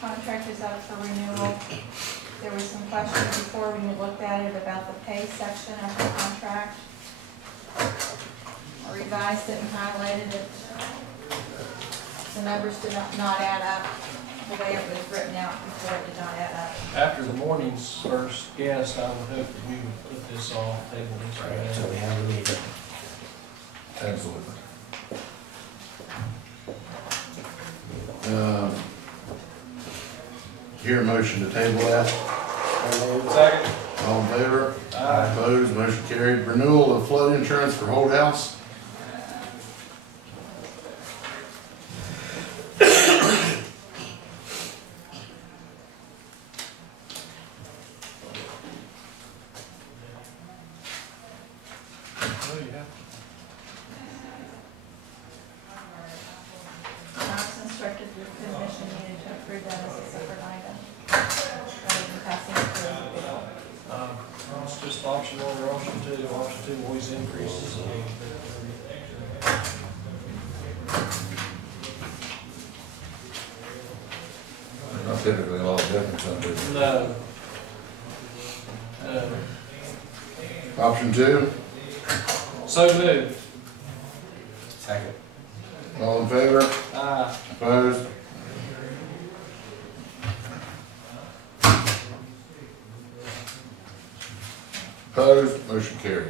contract is up for renewal. There was some questions before when you looked at it about the pay section of the contract. I revised it and highlighted it. The numbers did not add up. The way it was written out before, it did not add up. After the morning's first guest, I would hope that we would put this off, table this. Right, so we have a meeting. Absolutely. Hear a motion to table that. Second. All in favor? Aye. Opposed? Motion carried. Renewal of flood insurance for Holt House. I was instructed the commission needed to approve that as a separate item, rather than passing it through as a bill. Well, it's just option one or option two. Option two always increases. Not typically a lot of difference under it. No. Option two. So moved. Second. All in favor? Aye. Opposed? Opposed? Motion carried.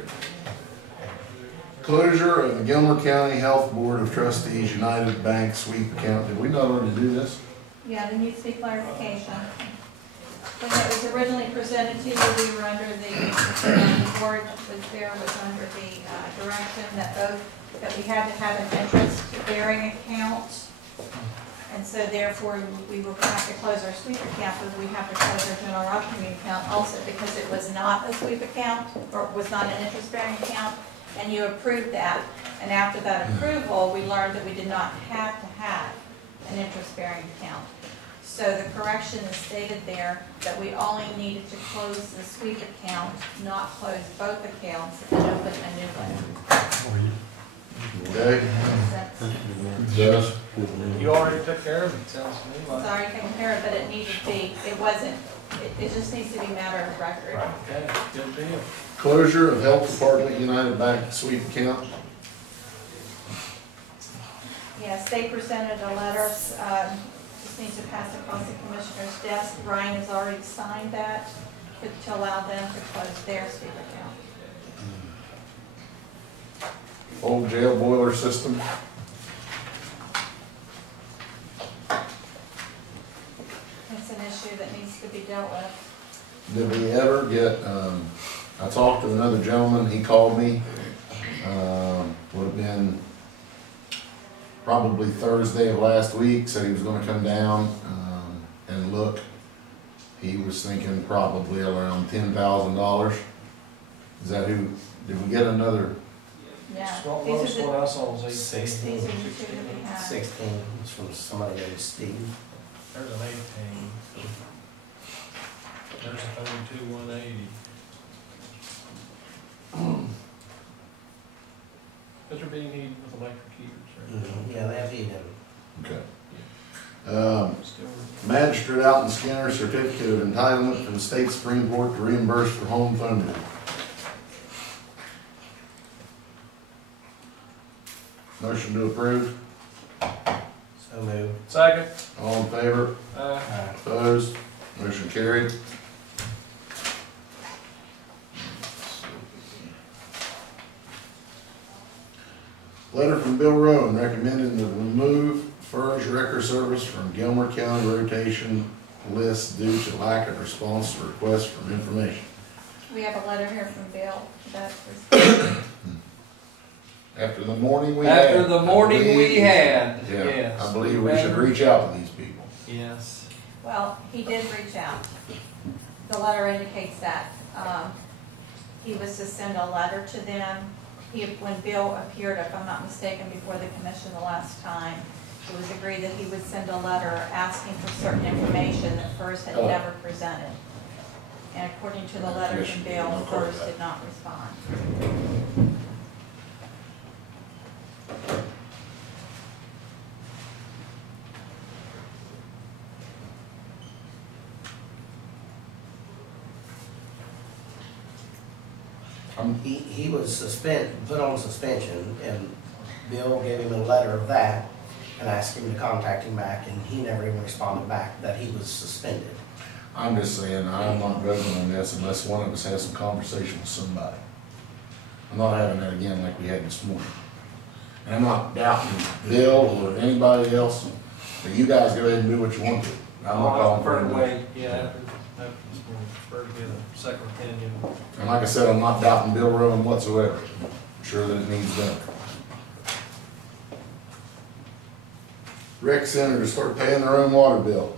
Closure of the Gilmer County Health Board of Trustees United Bank sweep account. Did we not already do this? Yeah, there needs to be clarification. When it was originally presented to you, we were under the board was under the direction that we had to have an interest-bearing account. And so therefore, we will have to close our sweep account, but we have to close our general operating account also because it was not a sweep account, or was not an interest-bearing account, and you approved that. And after that approval, we learned that we did not have to have an interest-bearing account. So the correction is stated there that we only needed to close the sweep account, not close both accounts, and open a new one. Okay. That's- Yes. You already took care of it, sounds to me like. Sorry, taken care of, but it needed to be, it wasn't, it just needs to be matter of record. Okay, good deal. Closure of Health Department United Bank sweep account. Yes, they presented a letter, just needs to pass across the commissioner's desk. Ryan has already signed that to allow them to close their sweep account. Old jail boiler system. It's an issue that needs to be dealt with. Did we ever get, I talked to another gentleman, he called me, would have been probably Thursday of last week, said he was gonna come down, and look. He was thinking probably around $10,000. Is that who, did we get another? Yeah. What These was are what I saw was 18. These are the two that we have. 16, it's from somebody named Steve. There's an 18. There's a 32,180. But they're being heated with electric heaters, right? Yeah, they have heat in them. Okay. Still. Magistrate Alton Skinner certificate of entitlement from the state Supreme Court to reimburse for home funding. Motion to approve. So moved. Second. All in favor? Aye. Opposed? Motion carried. Letter from Bill Rowan recommending to remove FERS Wrecker Service from Gilmer County rotation list due to lack of response to requests for information. We have a letter here from Bill. That was, After the morning we had. After the morning I believe- we had, Yeah, yes. I believe we should reach out to these people. Yes. well, he did reach out. The letter indicates that. He was to send a letter to them. When Bill appeared, if I'm not mistaken, before the commission the last time, it was agreed that he would send a letter asking for certain information that FERS had never presented. And according to the letter from Bill, FERS did not respond. He was put on suspension, and Bill gave him a letter of that and asked him to contact him back, and he never even responded back that he was suspended. I'm just saying, I'm not voting on this unless one of us has some conversation with somebody. I'm not having that again like we had this morning. And I'm not doubting Bill or anybody else, but you guys go ahead and do what you want to. I'm not calling for Prefer to anybody. wait, yeah, I prefer to get a second opinion. And like I said, I'm not doubting Bill Rowan whatsoever. I'm sure that it needs done. Rec Center to start paying their own water bill.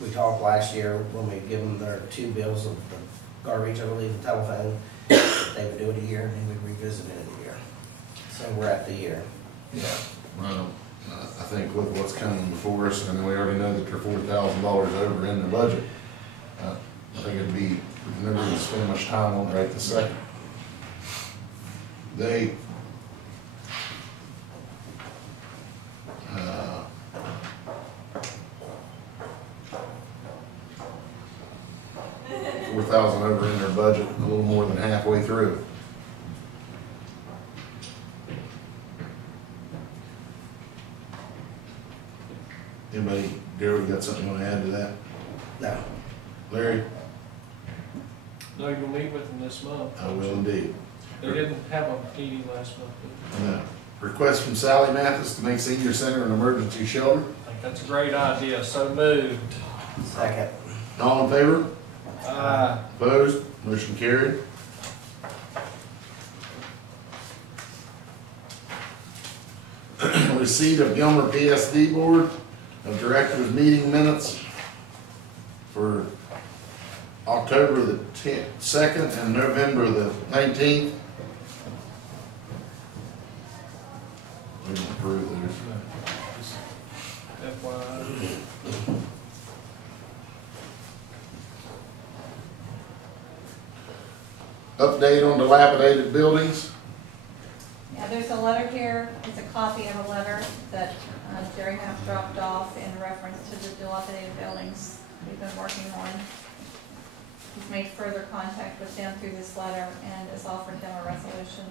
We talked last year when we give them their 2 bills of the garbage, I believe, the telephone, they would do it a year, and then we'd revisit it a year. So we're at the year. Yeah. Well, I think with what's coming before us, and we already know that they're $4,000 over in the budget, I think it'd be, we've never even spend much time on it right this second. They, $4,000 over in their budget, a little more than halfway through. Anybody, Darryl, got something you want to add to that? No. Larry? No, you'll meet with them this month. I will indeed. They didn't have a meeting last month, did No. Request from Sally Mathis to make senior center an emergency shelter. they? I think that's a great idea, so moved. Second. All in favor? Aye. Opposed? Motion carried. Receipt of Gilmer PSD Board of Directors meeting minutes for October the 2nd and November the 19th. We can approve those. Just FYI. Update on dilapidated buildings. Yeah, there's a letter here, it's a copy of a letter that Jerry Knapp dropped off in reference to the dilapidated buildings we've been working on. He's made further contact with them through this letter and has offered them a resolution.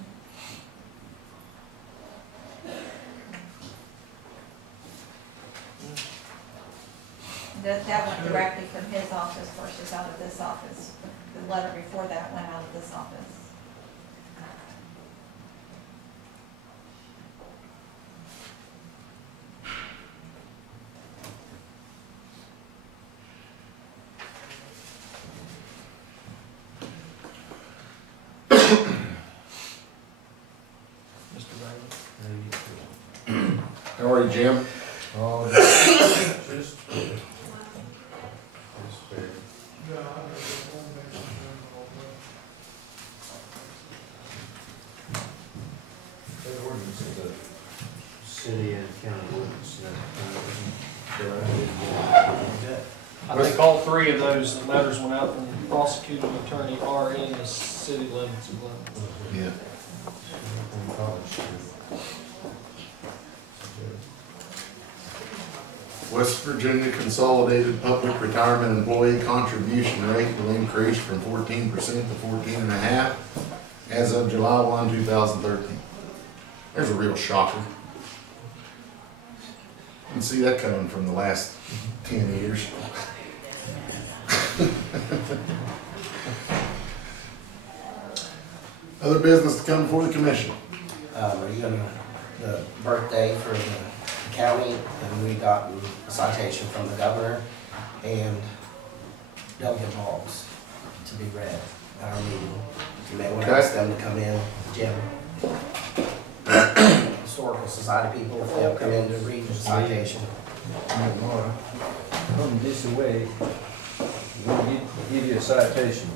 That went directly from his office versus out of this office. The letter before that went out of this office. Mr. Bailey. How are you, Jim? Oh, just the ordinance of the city and county ordinance. I think all 3 of those letters went out from the prosecuting attorney are in the city limits of Glenn. Yeah. West Virginia Consolidated Public Retirement Employee Contribution Rate will increase from 14% to 14.5% as of July 1, 2013. There's a real shocker. You can see that coming from the last 10 years. Other business to come before the commission. Are you gonna, the birthday for the county, and we got a citation from the governor and delegate logs to be read at our meeting. You may want to ask them to come in, Jim. Historical Society people, if they'll come in to read the citation. Come this way, we'll give you a citation.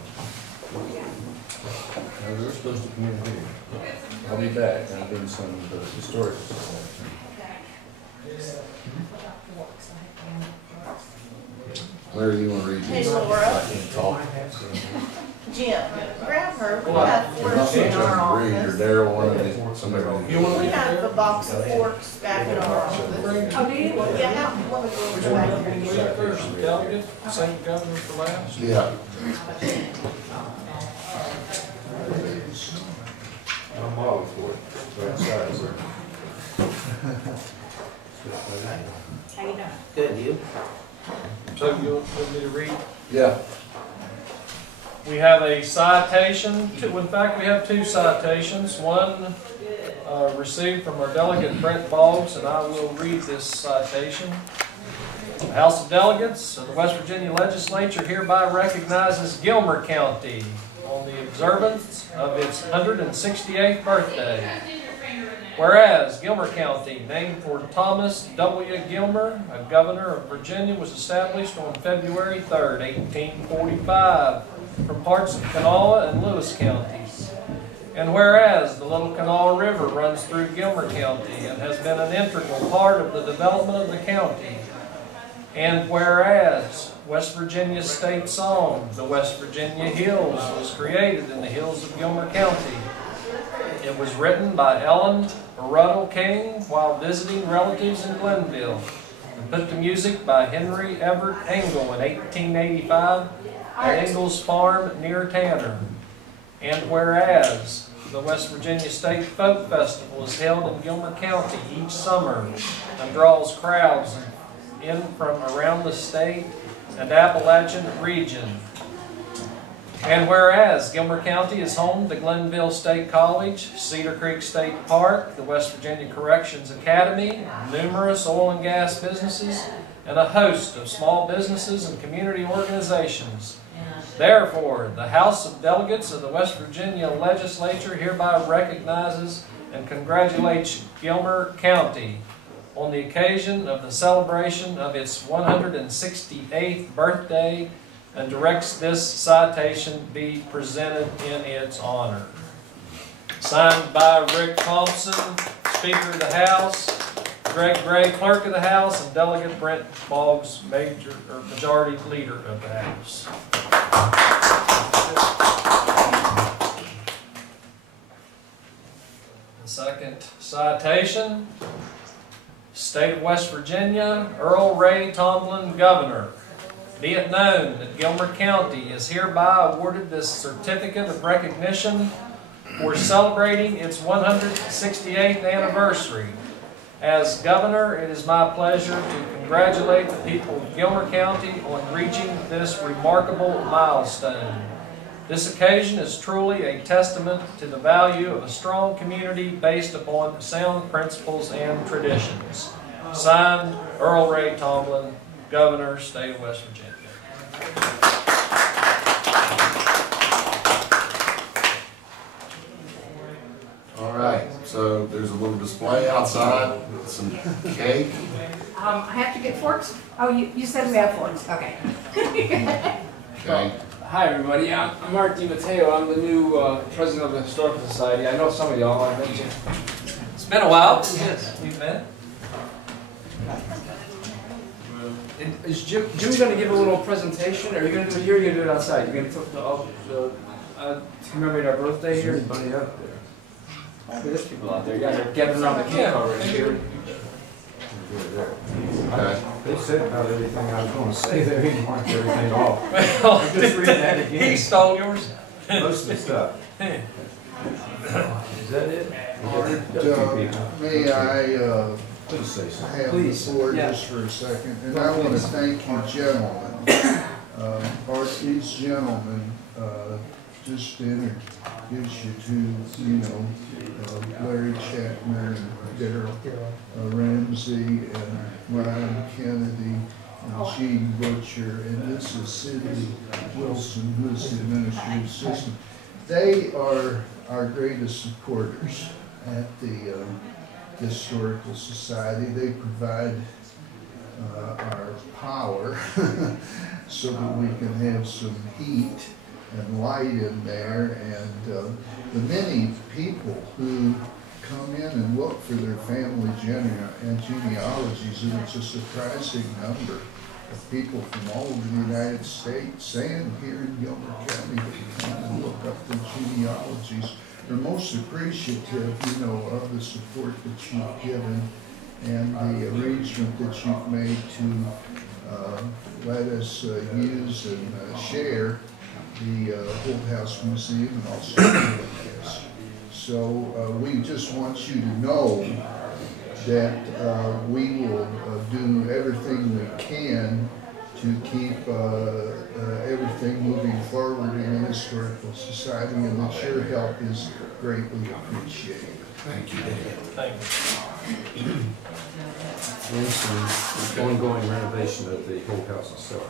Now, they're supposed to come in here. I'll be back, I've been some of the historical society. Larry, you want to read these? Hey, Laura. I can't talk. Jim, grab her. We What? have You're not forks in our gonna read, or office. Daryl wanted it, somebody. You want We to have a box of forks back in our office. Oh, do you? Yeah, how, one of the girls back there. First delegate, same governor for last. Yeah. I'm all for it. Right side, sir. How you doing? Good, you? So you want me to read? Yeah. We have a citation, in fact, we have two citations. One received from our delegate Brent Boggs, and I will read this citation. The House of Delegates of the West Virginia Legislature hereby recognizes Gilmer County on the observance of its 168th birthday. Whereas Gilmer County, named for Thomas W. Gilmer, a governor of Virginia, was established on February 3rd, 1845, from parts of Kanawha and Lewis counties. And whereas the Little Kanawha River runs through Gilmer County and has been an integral part of the development of the county. And whereas West Virginia state song, The West Virginia Hills, was created in the hills of Gilmer County. It was written by Ellen Ruddle King while visiting relatives in Glenville, and put to music by Henry Everett Engel in 1885 at Engel's Farm near Tanner. And whereas the West Virginia State Folk Festival is held in Gilmer County each summer and draws crowds in from around the state and Appalachian region. And whereas Gilmer County is home to Glenville State College, Cedar Creek State Park, the West Virginia Corrections Academy, numerous oil and gas businesses, and a host of small businesses and community organizations. Therefore, the House of Delegates of the West Virginia Legislature hereby recognizes and congratulates Gilmer County on the occasion of the celebration of its 168th birthday, and directs this citation be presented in its honor. Signed by Rick Thompson, Speaker of the House, Greg Gray, Clerk of the House, and Delegate Brent Boggs, Majority Leader of the House. The second citation, State of West Virginia, Earl Ray Tomblin, Governor. Be it known that Gilmer County is hereby awarded this certificate of recognition for celebrating its 168th anniversary. As Governor, it is my pleasure to congratulate the people of Gilmer County on reaching this remarkable milestone. This occasion is truly a testament to the value of a strong community based upon sound principles and traditions. Signed, Earl Ray Tomblin, Governor, State of West Virginia. All right, so there's a little display outside, with some cake. I have to get forks? Oh, you said we have forks, okay. Okay. Hi everybody, I'm Mark DiMatteo. I'm the new president of the Historical Society. I know some of y'all, I mentioned. It's been a while. Yes, we've met. Is Jim going to give a little presentation? Or are you going to do it here or are you going to do it outside? You're going to commemorate our birthday here? Anybody out there? Oh, there's people out there. You guys are gathering around the camp already. Okay. They said about everything I was going to say. They didn't mark everything off. Well, I'm just reading that again. he stole yours. Most of the stuff. Is that it? May I Please say something. have the floor just for a second? And I want to thank you gentlemen. These gentlemen just introduced you to, Larry Chapman and Daryl Ramsey and Ryan Kennedy and Gene Butcher, and this is Sidney Wilson, who is the administrative assistant. They are our greatest supporters at the Historical Society. They provide our power so that we can have some heat and light in there, and the many people who come in and look for their family genealogies, and it's a surprising number. people from all over the United States and here in Gilmer County that come and look up the genealogies. They're most appreciative, you know, of the support that you've given and the arrangement that you've made to let us use and share the Old House Museum and also this. So we just want you to know that we will do everything we can to keep everything moving forward in the Historical Society, and that your help is greatly appreciated. Thank you. Thank you. And ongoing renovation of the whole house itself.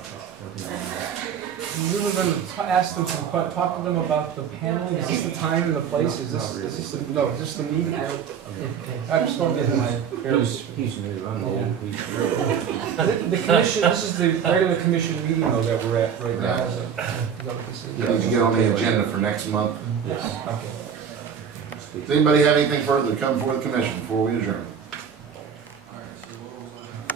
We were going to ask them some, talk to them about the paneling. Is this the time and the place? Is this the, no, is this the meeting? I'm just going to get my. He's new, I'm old, he's real. The commission, this is the regular commission meeting though that we're at right now. Is that what this is? You need to get on the agenda for next month. Yes. Okay. Does anybody have anything further to come before the commission before we adjourn?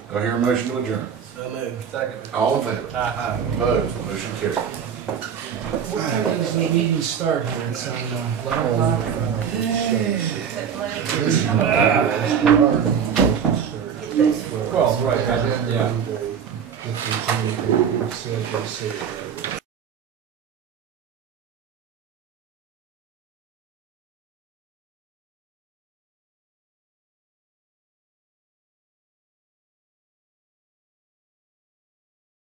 Do I hear a motion to adjourn? So moved. Second. All in favor? Aye. Opposed? Motion carried. What time does the meeting start here? It's on 11 o'clock? Well, right, And then yeah. if there's anything, said they say.